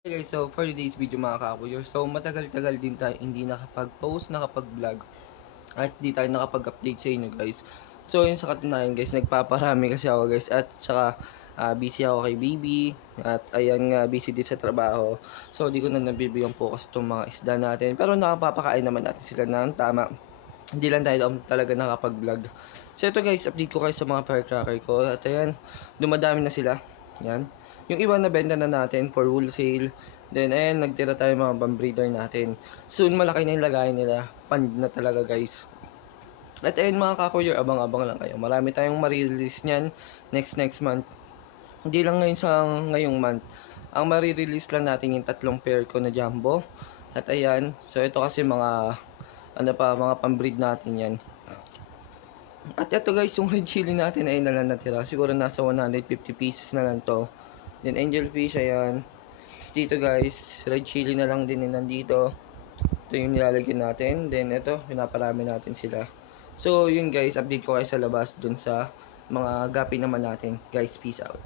Hey guys, so for today's video mga kakuyor, so matagal-tagal din tayo hindi nakapag-post, nakapag-vlog at hindi tayo nakapag-update sa inyo guys. So yun sa katunayan guys, nagpaparami kasi ako guys at saka busy ako kay baby at ayan nga busy din sa trabaho. So di ko na nabibigyan focus itong mga isda natin pero nakapapakain naman natin sila ng tama. Hindi lang tayo talaga nakapag-vlog. So ito guys, update ko kayo sa mga firecracker ko at ayan, dumadami na sila. Yan. Yung iba na benta na natin for wholesale. Then ayan, nagtira tayo mga breeder natin. Soon malaki na yung lagayan nila. Pan na talaga guys. At ayun mga kakuyor, abang-abang lang kayo. Marami tayong marirelease niyan next month. Hindi lang ngayon sa ngayong month. Ang marirelease lang natin yung 3 pair ko na jumbo. At ayan, so ito kasi mga pambreed natin yan. At ito guys, yung red chili natin ay nalang natira. Siguro nasa 150 pieces na lang to. Then angel fish, ayan. Tapos dito guys, red chili na lang din nandito. Ito yung nilalagyan natin. Then ito, pinaparami natin sila. So yun guys, update ko kayo sa labas dun sa mga gapi naman natin. Guys, peace out.